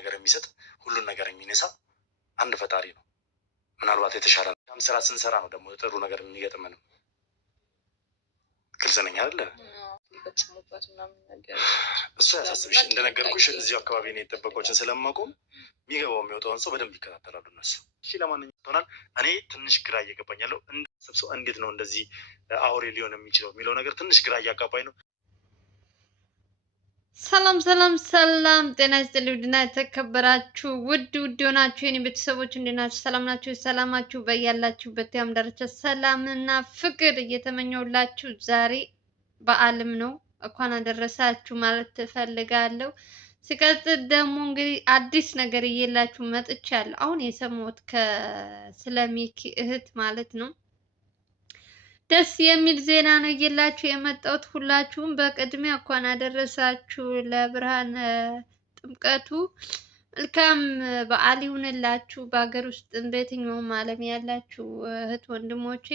ነገር የሚሰጥ ሁሉን ነገር የሚነሳ አንድ ፈጣሪ ነው። ምናልባት የተሻለ ስራ ስንሰራ ነው ደግሞ ጥሩ ነገር የሚገጥመንም። ግልጽ ነኝ አይደለ? እሱ ያሳስብሽ። እንደነገርኩሽ እዚሁ አካባቢ ነው የጠበቆችን ስለማቆም የሚገባው የሚወጣውን ሰው በደንብ ይከታተላሉ እነሱ። እሺ ለማንኛውም ይሆናል። እኔ ትንሽ ግራ እየገባኝ ያለው ሰው እንዴት ነው እንደዚህ አውሬ ሊሆን የሚችለው የሚለው ነገር ትንሽ ግራ እያጋባኝ ነው። ሰላም ሰላም ሰላም፣ ጤና ይስጥልኝ ውድና የተከበራችሁ ውድ የሆናችሁ የኔ ቤተሰቦች እንዴት ናችሁ? ሰላም ናችሁ? ሰላማችሁ በያላችሁበት ያም ዳርቻ ሰላምና ፍቅር እየተመኘሁላችሁ ዛሬ በዓልም ነው እንኳን አደረሳችሁ ማለት ትፈልጋለሁ። ሲቀጥል ደግሞ እንግዲህ አዲስ ነገር እየላችሁ መጥቻለሁ። አሁን የሰማሁት ስለ ሚኪ እህት ማለት ነው ደስ የሚል ዜና ነው እየላችሁ የመጣሁት። ሁላችሁም በቅድሚያ እንኳን አደረሳችሁ ለብርሃነ ጥምቀቱ። መልካም በዓል ይሁንላችሁ። በሀገር ውስጥ በየትኛውም ዓለም ያላችሁ እህት ወንድሞቼ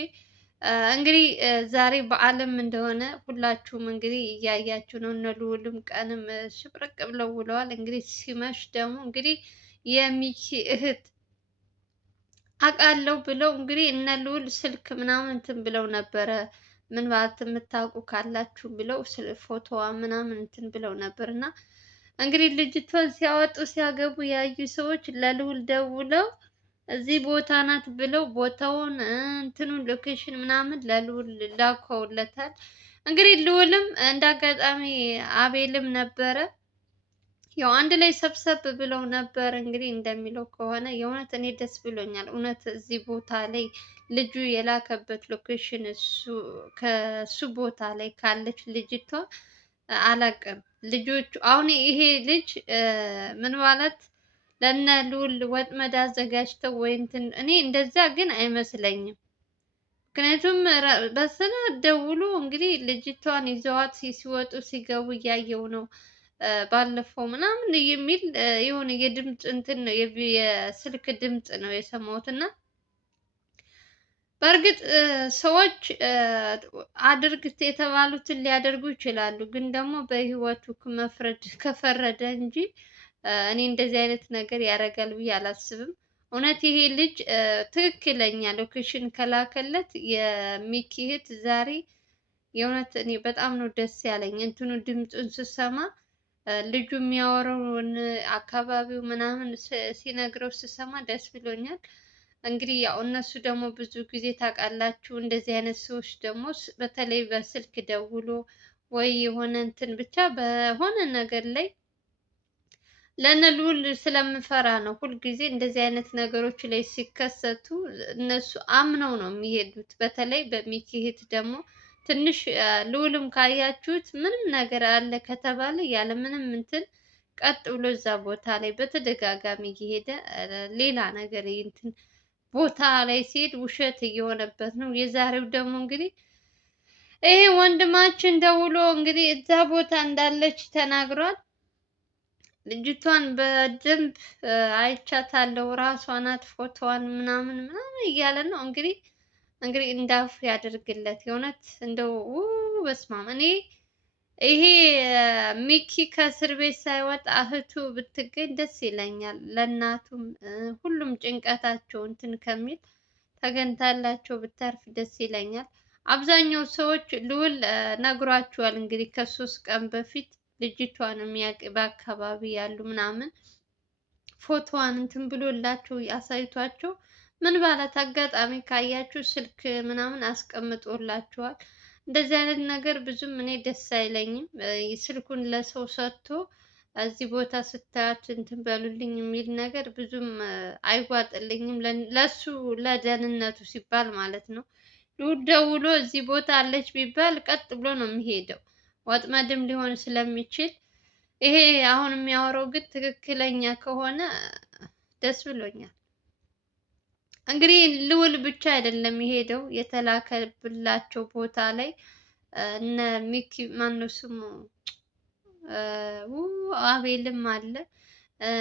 እንግዲህ ዛሬ በዓልም እንደሆነ ሁላችሁም እንግዲህ እያያችሁ ነው። እነ ልዑልም ቀንም ሽብረቅ ብለው ውለዋል። እንግዲህ ሲመሽ ደግሞ እንግዲህ የሚኪ እህት አውቃለሁ ብለው እንግዲህ እነ ልዑል ስልክ ምናምን እንትን ብለው ነበረ። ምን ማለት የምታውቁ ካላችሁ ብለው ፎቶዋ ምናምን እንትን ብለው ነበር። እና እንግዲህ ልጅቷን ሲያወጡ ሲያገቡ ያዩ ሰዎች ለልዑል ደውለው እዚህ ቦታ ናት ብለው ቦታውን እንትኑን ሎኬሽን ምናምን ለልዑል ላከውለታል። እንግዲህ ልዑልም እንዳጋጣሚ አቤልም ነበረ። ያው አንድ ላይ ሰብሰብ ብለው ነበር። እንግዲህ እንደሚለው ከሆነ የእውነት እኔ ደስ ብሎኛል። እውነት እዚህ ቦታ ላይ ልጁ የላከበት ሎኬሽን ከሱ ቦታ ላይ ካለች ልጅቷ አላቅም ልጆቹ አሁን ይሄ ልጅ ምን ማለት ለነ ልዑል ወጥመድ አዘጋጅተው ወይ እንትን እኔ እንደዛ ግን አይመስለኝም። ምክንያቱም በስነ ደውሎ እንግዲህ ልጅቷን ይዘዋት ሲወጡ ሲገቡ እያየው ነው። ባለፈው ምናምን የሚል የሆነ የድምፅ እንትን ነው የስልክ ድምፅ ነው የሰማሁት። እና በእርግጥ ሰዎች አድርግት የተባሉትን ሊያደርጉ ይችላሉ። ግን ደግሞ በህይወቱ መፍረድ ከፈረደ እንጂ እኔ እንደዚህ አይነት ነገር ያደርጋል ብዬ አላስብም። እውነት ይሄ ልጅ ትክክለኛ ሎኬሽን ከላከለት የሚኪ እህት ዛሬ የእውነት እኔ በጣም ነው ደስ ያለኝ። እንትኑ ድምፁን ስሰማ ልጁ የሚያወራውን አካባቢው ምናምን ሲነግረው ስሰማ ደስ ብሎኛል። እንግዲህ ያው እነሱ ደግሞ ብዙ ጊዜ ታውቃላችሁ እንደዚህ አይነት ሰዎች ደግሞ በተለይ በስልክ ደውሎ ወይ የሆነ እንትን ብቻ በሆነ ነገር ላይ ለነ ልዑል ስለምፈራ ነው። ሁልጊዜ እንደዚህ አይነት ነገሮች ላይ ሲከሰቱ እነሱ አምነው ነው የሚሄዱት። በተለይ በሚኪ እህት ደግሞ ትንሽ ልዑልም ካያችሁት ምንም ነገር አለ ከተባለ ያለ ምንም እንትን ቀጥ ብሎ እዛ ቦታ ላይ በተደጋጋሚ እየሄደ ሌላ ነገር እንትን ቦታ ላይ ሲሄድ ውሸት እየሆነበት ነው። የዛሬው ደግሞ እንግዲህ ይሄ ወንድማችን ደውሎ እንግዲህ እዛ ቦታ እንዳለች ተናግሯል። ልጅቷን በደንብ አይቻታለሁ ራሷ ናት ፎቶዋን ምናምን እያለ ነው። እንግዲህ እንዳፍ ያደርግለት የእውነት እንደው በስማም። እኔ ይሄ ሚኪ ከእስር ቤት ሳይወጣ እህቱ ብትገኝ ደስ ይለኛል። ለእናቱም ሁሉም ጭንቀታቸው እንትን ከሚል ተገንታላቸው ብታርፍ ደስ ይለኛል። አብዛኛው ሰዎች ልዑል ነግሯቸዋል እንግዲህ ከ3 ቀን በፊት ልጅቷን የሚያውቅ በአካባቢ ያሉ ምናምን ፎቶዋን እንትን ብሎላቸው አሳይቷቸው ምን ባላት አጋጣሚ ካያችሁ ስልክ ምናምን አስቀምጦላቸዋል። እንደዚህ አይነት ነገር ብዙም እኔ ደስ አይለኝም። ስልኩን ለሰው ሰጥቶ እዚህ ቦታ ስታያት እንትን በሉልኝ የሚል ነገር ብዙም አይዋጥልኝም። ለሱ ለደህንነቱ ሲባል ማለት ነው። ደውሎ እዚህ ቦታ አለች ቢባል ቀጥ ብሎ ነው የሚሄደው። ወጥመድም ሊሆን ስለሚችል ይሄ አሁን የሚያወራው ግን ትክክለኛ ከሆነ ደስ ብሎኛል። እንግዲህ ልዑል ብቻ አይደለም የሄደው የተላከብላቸው ቦታ ላይ እነ ሚኪ ማነው ስሙ አቤልም አለ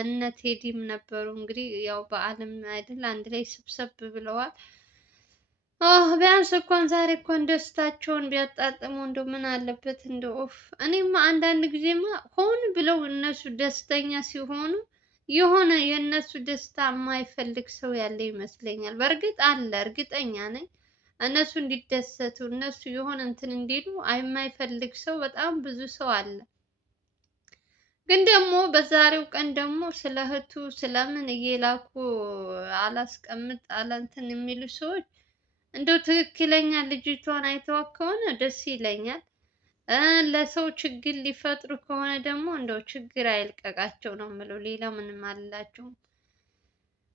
እነ ቴዲም ነበሩ። እንግዲህ ያው በዓልም አይደል አንድ ላይ ስብሰብ ብለዋል። ቢያንስ እንኳን ዛሬ እንኳን ደስታቸውን ቢያጣጥሙ እንደው ምን አለበት እንደው ኦፍ። እኔማ አንዳንድ ጊዜማ ሆን ብለው እነሱ ደስተኛ ሲሆኑ የሆነ የእነሱ ደስታ የማይፈልግ ሰው ያለ ይመስለኛል። በእርግጥ አለ፣ እርግጠኛ ነኝ። እነሱ እንዲደሰቱ እነሱ የሆነ እንትን እንዲሉ የማይፈልግ ሰው በጣም ብዙ ሰው አለ። ግን ደግሞ በዛሬው ቀን ደግሞ ስለ እህቱ ስለምን እየላኩ አላስቀምጥ አለ እንትን የሚሉ ሰዎች እንደው ትክክለኛ ልጅቷን አይተዋት ከሆነ ደስ ይለኛል። ለሰው ችግር ሊፈጥሩ ከሆነ ደግሞ እንደው ችግር አይልቀቃቸው ነው የምለው። ሌላ ምንም አላቸውም።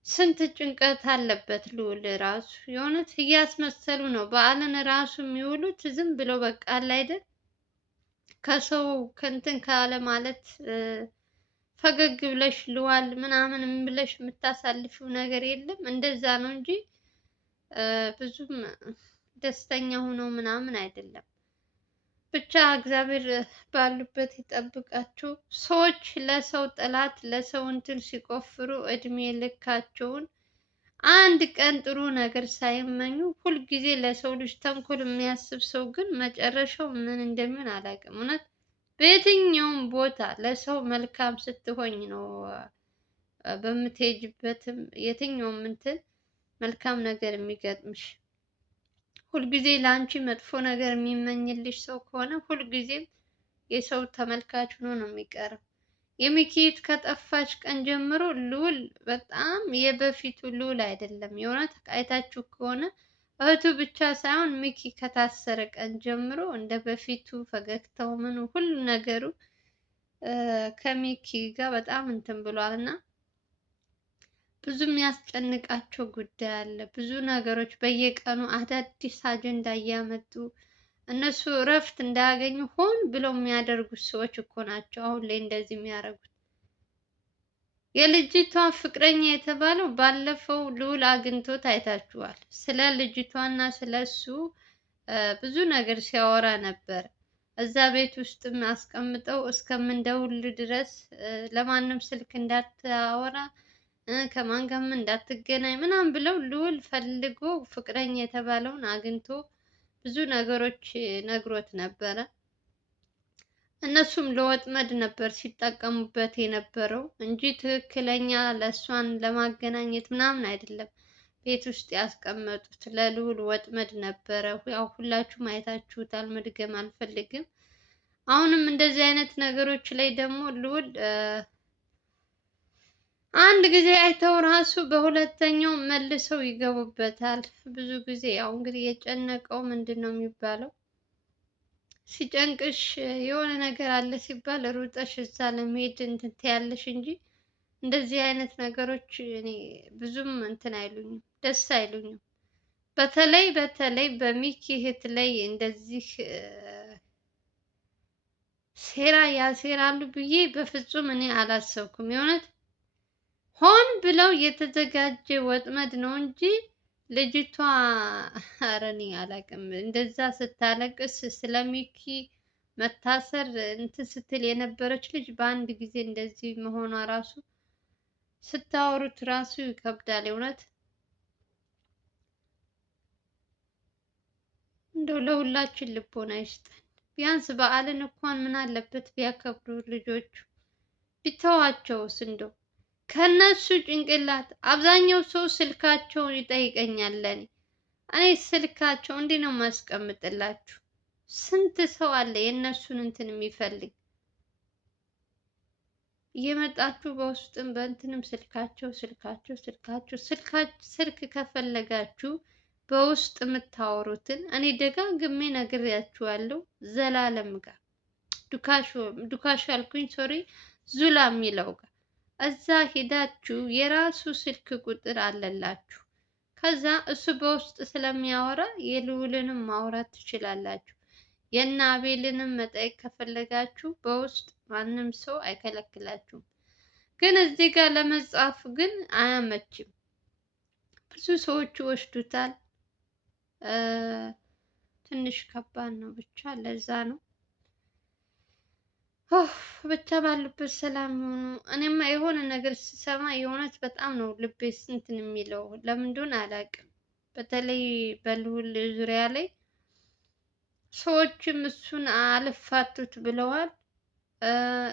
ስንት ጭንቀት አለበት ልዑል ራሱ። የእውነት እያስመሰሉ ነው በዓልን ራሱ የሚውሉት ዝም ብለው በቃ አለ አይደል ከሰው ከእንትን ካለ ማለት ፈገግ ብለሽ ልዋል ምናምን ብለሽ የምታሳልፊው ነገር የለም። እንደዛ ነው እንጂ ብዙም ደስተኛ ሆኖ ምናምን አይደለም። ብቻ እግዚአብሔር ባሉበት ይጠብቃቸው። ሰዎች ለሰው ጠላት ለሰው እንትን ሲቆፍሩ እድሜ ልካቸውን አንድ ቀን ጥሩ ነገር ሳይመኙ ሁልጊዜ ለሰው ልጅ ተንኮል የሚያስብ ሰው ግን መጨረሻው ምን እንደሚሆን አላውቅም። እውነት በየትኛውም ቦታ ለሰው መልካም ስትሆኝ ነው በምትሄጅበትም የትኛውም እንትን መልካም ነገር የሚገጥምሽ። ሁልጊዜ ለአንቺ መጥፎ ነገር የሚመኝልሽ ሰው ከሆነ ሁልጊዜም የሰው ተመልካች ሆኖ ነው የሚቀረው። የሚኪት ከጠፋች ቀን ጀምሮ ልዑል በጣም የበፊቱ ልዑል አይደለም። የእውነት አይታችሁ ከሆነ እህቱ ብቻ ሳይሆን ሚኪ ከታሰረ ቀን ጀምሮ እንደ በፊቱ ፈገግታው ምኑ ሁሉ ነገሩ ከሚኪ ጋር በጣም እንትን ብሏል እና ብዙ የሚያስጨንቃቸው ጉዳይ አለ። ብዙ ነገሮች በየቀኑ አዳዲስ አጀንዳ እያመጡ እነሱ እረፍት እንዳያገኙ ሆን ብለው የሚያደርጉት ሰዎች እኮ ናቸው አሁን ላይ እንደዚህ የሚያደርጉት። የልጅቷ ፍቅረኛ የተባለው ባለፈው ልዑል አግኝቶት አይታችኋል። ስለ ልጅቷና ስለ እሱ ብዙ ነገር ሲያወራ ነበር። እዛ ቤት ውስጥም አስቀምጠው እስከምንደውል ድረስ ለማንም ስልክ እንዳታወራ ከማን ጋርም እንዳትገናኝ ምናምን ብለው ልዑል ፈልጎ ፍቅረኛ የተባለውን አግኝቶ ብዙ ነገሮች ነግሮት ነበረ። እነሱም ለወጥመድ ነበር ሲጠቀሙበት የነበረው እንጂ ትክክለኛ ለእሷን ለማገናኘት ምናምን አይደለም። ቤት ውስጥ ያስቀመጡት ለልዑል ወጥመድ ነበረ። ያው ሁላችሁም አይታችሁታል፣ መድገም አልፈልግም። አሁንም እንደዚህ አይነት ነገሮች ላይ ደግሞ ልዑል አንድ ጊዜ አይተው ራሱ በሁለተኛው መልሰው ይገቡበታል። ብዙ ጊዜ ያው እንግዲህ የጨነቀው ምንድን ነው የሚባለው ሲጨንቅሽ የሆነ ነገር አለ ሲባል ሩጠሽ እዛ ለመሄድ እንትን ትያለሽ እንጂ እንደዚህ አይነት ነገሮች እኔ ብዙም እንትን አይሉኝም፣ ደስ አይሉኝም። በተለይ በሚኪ እህት ላይ እንደዚህ ሴራ ያሴራሉ ብዬ በፍጹም እኔ አላሰብኩም። የእውነት ሆን ብለው የተዘጋጀ ወጥመድ ነው እንጂ ልጅቷ ኧረ እኔ አላውቅም። እንደዛ ስታለቅስ ስለሚኪ መታሰር እንትን ስትል የነበረች ልጅ በአንድ ጊዜ እንደዚህ መሆኗ ራሱ ስታወሩት ራሱ ይከብዳል። እውነት እንደው ለሁላችን ልቦና ይስጠን። ቢያንስ በዓልን እንኳን ምን አለበት ቢያከብሩ ልጆቹ ቢተዋቸውስ እንደው ከነሱ ጭንቅላት አብዛኛው ሰው ስልካቸውን ይጠይቀኛል። እኔ ስልካቸው እንዲህ ነው የማስቀምጥላችሁ። ስንት ሰው አለ የእነሱን እንትን የሚፈልግ እየመጣችሁ በውስጥም በእንትንም ስልክ ከፈለጋችሁ በውስጥ የምታወሩትን እኔ ደጋግሜ ነግሬያችኋለሁ። ዘላለም ጋር ዱካሾ አልኩኝ፣ ሶሪ ዙላ የሚለው ጋር እዛ ሄዳችሁ የራሱ ስልክ ቁጥር አለላችሁ። ከዛ እሱ በውስጥ ስለሚያወራ የልዑልንም ማውራት ትችላላችሁ። የእነ አቤልንም መጠየቅ ከፈለጋችሁ በውስጥ ማንም ሰው አይከለክላችሁም። ግን እዚህ ጋር ለመጻፍ ግን አያመችም። ብዙ ሰዎች ይወስዱታል። ትንሽ ከባድ ነው። ብቻ ለዛ ነው ብቻ ባሉበት ሰላም ይሁኑ። እኔማ የሆነ ነገር ስሰማ የእውነት በጣም ነው ልቤ እንትን የሚለው ለምን እንደሆነ አላውቅም። በተለይ በልዑል ዙሪያ ላይ ሰዎችም እሱን አልፋቱት ብለዋል።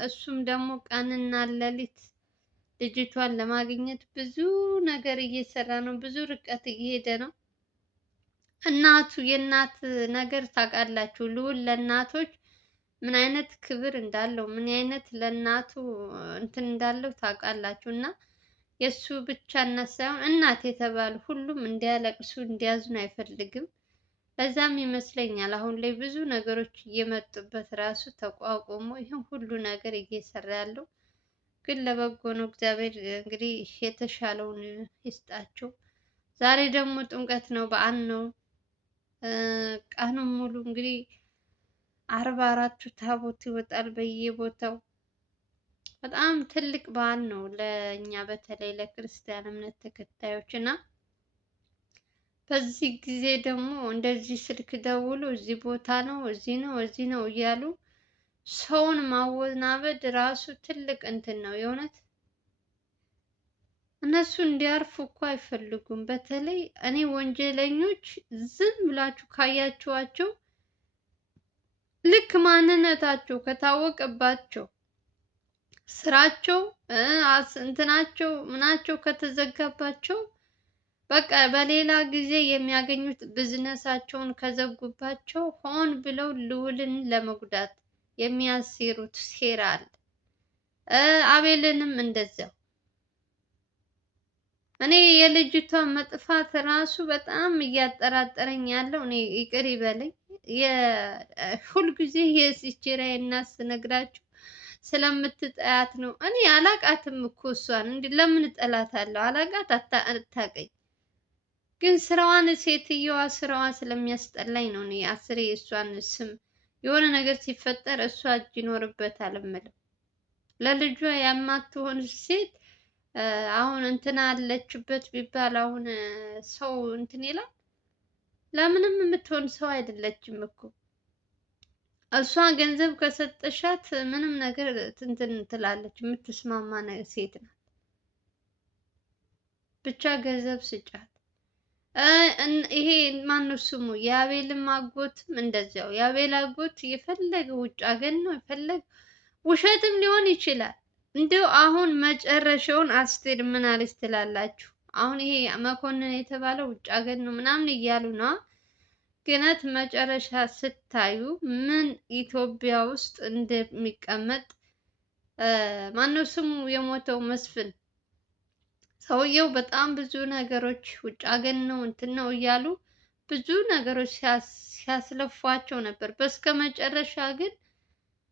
እሱም ደግሞ ቀንና ሌሊት ልጅቷን ለማግኘት ብዙ ነገር እየሰራ ነው፣ ብዙ ርቀት እየሄደ ነው። እናቱ የእናት ነገር ታውቃላችሁ። ልዑል ለእናቶች ምን አይነት ክብር እንዳለው ምን አይነት ለእናቱ እንትን እንዳለው ታውቃላችሁ። እና የእሱ ብቻ እናት ሳይሆን እናት የተባሉ ሁሉም እንዲያለቅሱ እንዲያዝኑ አይፈልግም። ለዛም ይመስለኛል አሁን ላይ ብዙ ነገሮች እየመጡበት ራሱ ተቋቁሞ ይህን ሁሉ ነገር እየሰራ ያለው። ግን ለበጎ ነው። እግዚአብሔር እንግዲህ የተሻለውን ይስጣቸው። ዛሬ ደግሞ ጥምቀት ነው፣ በዓል ነው። ቀኑን ሙሉ እንግዲህ 44ቱ ታቦት ይወጣል በየቦታው። በጣም ትልቅ በዓል ነው ለእኛ በተለይ ለክርስቲያን እምነት ተከታዮች እና በዚህ ጊዜ ደግሞ እንደዚህ ስልክ ደውሎ እዚህ ቦታ ነው እዚህ ነው እዚህ ነው እያሉ ሰውን ማወናበድ ራሱ ትልቅ እንትን ነው የእውነት። እነሱ እንዲያርፉ እኮ አይፈልጉም። በተለይ እኔ ወንጀለኞች ዝም ብላችሁ ካያችኋቸው ልክ ማንነታቸው ከታወቀባቸው ስራቸው እንትናቸው ምናቸው ከተዘጋባቸው በቃ በሌላ ጊዜ የሚያገኙት ብዝነሳቸውን ከዘጉባቸው ሆን ብለው ልዑልን ለመጉዳት የሚያሴሩት ሴራ አለ። አቤልንም እንደዛው። እኔ የልጅቷ መጥፋት ራሱ በጣም እያጠራጠረኝ ያለው እኔ ይቅር ይበለኝ። ሁልጊዜ የሲችራይ እናት ስነግራችሁ ስለምትጠያት ነው። እኔ አላቃትም እኮ እሷን እንዲ ለምን እጠላታለሁ? አላቃት አታቀኝ። ግን ስራዋን ሴትየዋ ስራዋ ስለሚያስጠላኝ ነው። እኔ አስሬ እሷን ስም የሆነ ነገር ሲፈጠር እሷ እጅ ይኖርበታል እምልም። ለልጇ የማትሆን ሴት አሁን እንትና አለችበት ቢባል አሁን ሰው እንትን ይላል። ለምንም የምትሆን ሰው አይደለችም እኮ እሷ። ገንዘብ ከሰጠሻት ምንም ነገር እንትን ትላለች፣ የምትስማማ ሴት ናት። ብቻ ገንዘብ ስጫት። ይሄ ማነው ስሙ የአቤልም አጎትም እንደዚያው። የአቤል አጎት የፈለገ ውጭ ሀገር ነው የፈለገ ውሸትም ሊሆን ይችላል። እንዲሁ አሁን መጨረሻውን አስቴር ምን አለች ትላላችሁ? አሁን ይሄ መኮንን የተባለው ውጭ ሀገር ነው ምናምን እያሉ ነው። ግነት መጨረሻ ስታዩ ምን ኢትዮጵያ ውስጥ እንደሚቀመጥ ማነው ስሙ የሞተው መስፍን ሰውየው በጣም ብዙ ነገሮች ውጭ ሀገር ነው እንትን ነው እያሉ ብዙ ነገሮች ሲያስለፏቸው ነበር። በስከ መጨረሻ ግን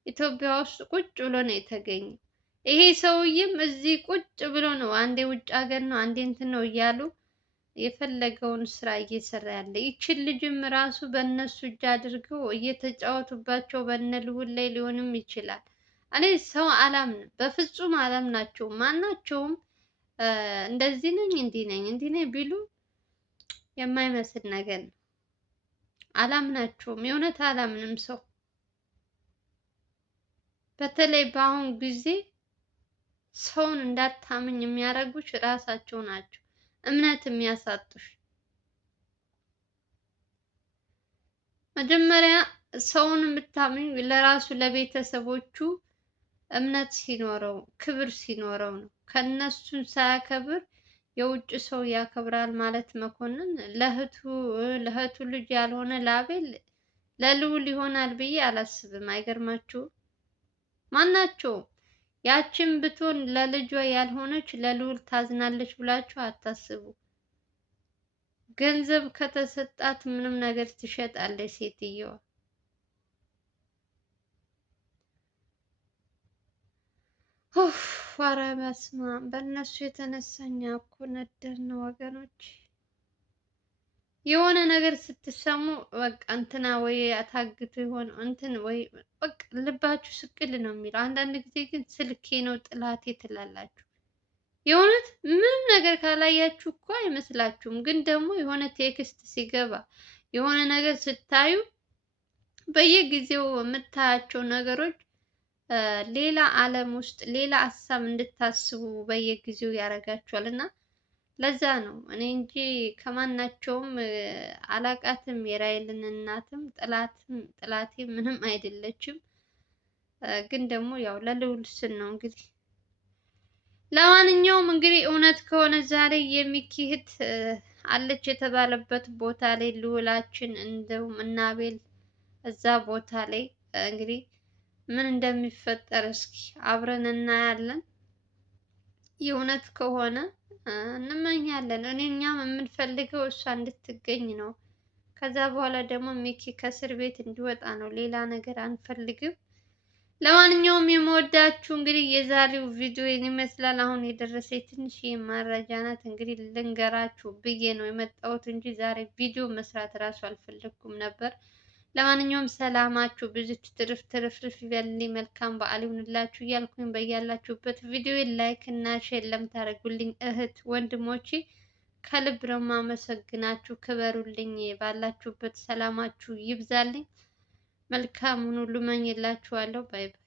ኢትዮጵያ ውስጥ ቁጭ ብሎ ነው የተገኘው። ይሄ ሰውዬም እዚህ ቁጭ ብሎ ነው አንዴ ውጭ ሀገር ነው አንዴ እንትን ነው እያሉ የፈለገውን ስራ እየሰራ ያለ። ይችን ልጅም ራሱ በእነሱ እጅ አድርገው እየተጫወቱባቸው በነ ልዑል ላይ ሊሆንም ይችላል። እኔ ሰው አላምንም፣ በፍጹም አላምናቸውም። ማናቸውም እንደዚህ ነኝ እንዲህ ነኝ እንዲህ ነኝ ቢሉ የማይመስል ነገር ነው። አላምናቸውም፣ የእውነት አላምንም ሰው። በተለይ በአሁን ጊዜ ሰውን እንዳታምኝ የሚያደርጉሽ ራሳቸው ናቸው፣ እምነት የሚያሳጡሽ። መጀመሪያ ሰውን የምታምኝ ለራሱ ለቤተሰቦቹ እምነት ሲኖረው ክብር ሲኖረው ነው። ከነሱን ሳያከብር የውጭ ሰው ያከብራል ማለት መኮንን ለእህቱ ልጅ ያልሆነ ለአቤል ለልዑል ይሆናል ብዬ አላስብም። አይገርማችሁም? ማናቸውም ያችን ብትሆን ለልጇ ያልሆነች ለልዑል ታዝናለች ብላችሁ አታስቡ። ገንዘብ ከተሰጣት ምንም ነገር ትሸጣለች ሴትየዋ። ኧረ በስመ አብ! በእነሱ የተነሳ እኛ እኮ ነደድን ወገኖች። የሆነ ነገር ስትሰሙ በቃ እንትና ወይ ታግቶ ይሆን እንትን ወይ በቃ ልባችሁ ስቅል ነው የሚለው። አንዳንድ ጊዜ ግን ስልኬ ነው ጥላቴ ትላላችሁ። የእውነት ምንም ነገር ካላያችሁ እኮ አይመስላችሁም። ግን ደግሞ የሆነ ቴክስት ሲገባ የሆነ ነገር ስታዩ በየጊዜው የምታያቸው ነገሮች ሌላ ዓለም ውስጥ ሌላ ሀሳብ እንድታስቡ በየጊዜው ያደርጋችኋል። እና ለዛ ነው እኔ እንጂ ከማናቸውም አላቃትም። የራይልን እናትም ጥላቴ ምንም አይደለችም። ግን ደግሞ ያው ለልዑል ስል ነው እንግዲህ ለማንኛውም እንግዲህ እውነት ከሆነ ዛሬ የሚኪ እህት አለች የተባለበት ቦታ ላይ ልውላችን እንደውም እና አቤል እዛ ቦታ ላይ እንግዲህ ምን እንደሚፈጠር እስኪ አብረን እናያለን። የእውነት ከሆነ እንመኛለን። እኛም የምንፈልገው እሷ እንድትገኝ ነው። ከዛ በኋላ ደግሞ ሚኪ ከእስር ቤት እንዲወጣ ነው። ሌላ ነገር አንፈልግም። ለማንኛውም የምወዳችሁ እንግዲህ የዛሬው ቪዲዮ ይመስላል። አሁን የደረሰ ትንሽ መረጃ ናት። እንግዲህ ልንገራችሁ ብዬ ነው የመጣሁት እንጂ ዛሬ ቪዲዮ መስራት እራሱ አልፈለኩም ነበር። ለማንኛውም ሰላማችሁ ብዙ ትርፍርፍ ይበልልኝ። መልካም በዓል ይሁንላችሁ እያልኩኝ በያላችሁበት ቪዲዮ ላይክ እና ሼር ለምታደርጉልኝ እህት ወንድሞቼ ከልብ ነው የማመሰግናችሁ። ክበሩልኝ። ባላችሁበት ሰላማችሁ ይብዛልኝ። መልካሙን ሁሉ እመኝላችኋለሁ። ባይ ባይ።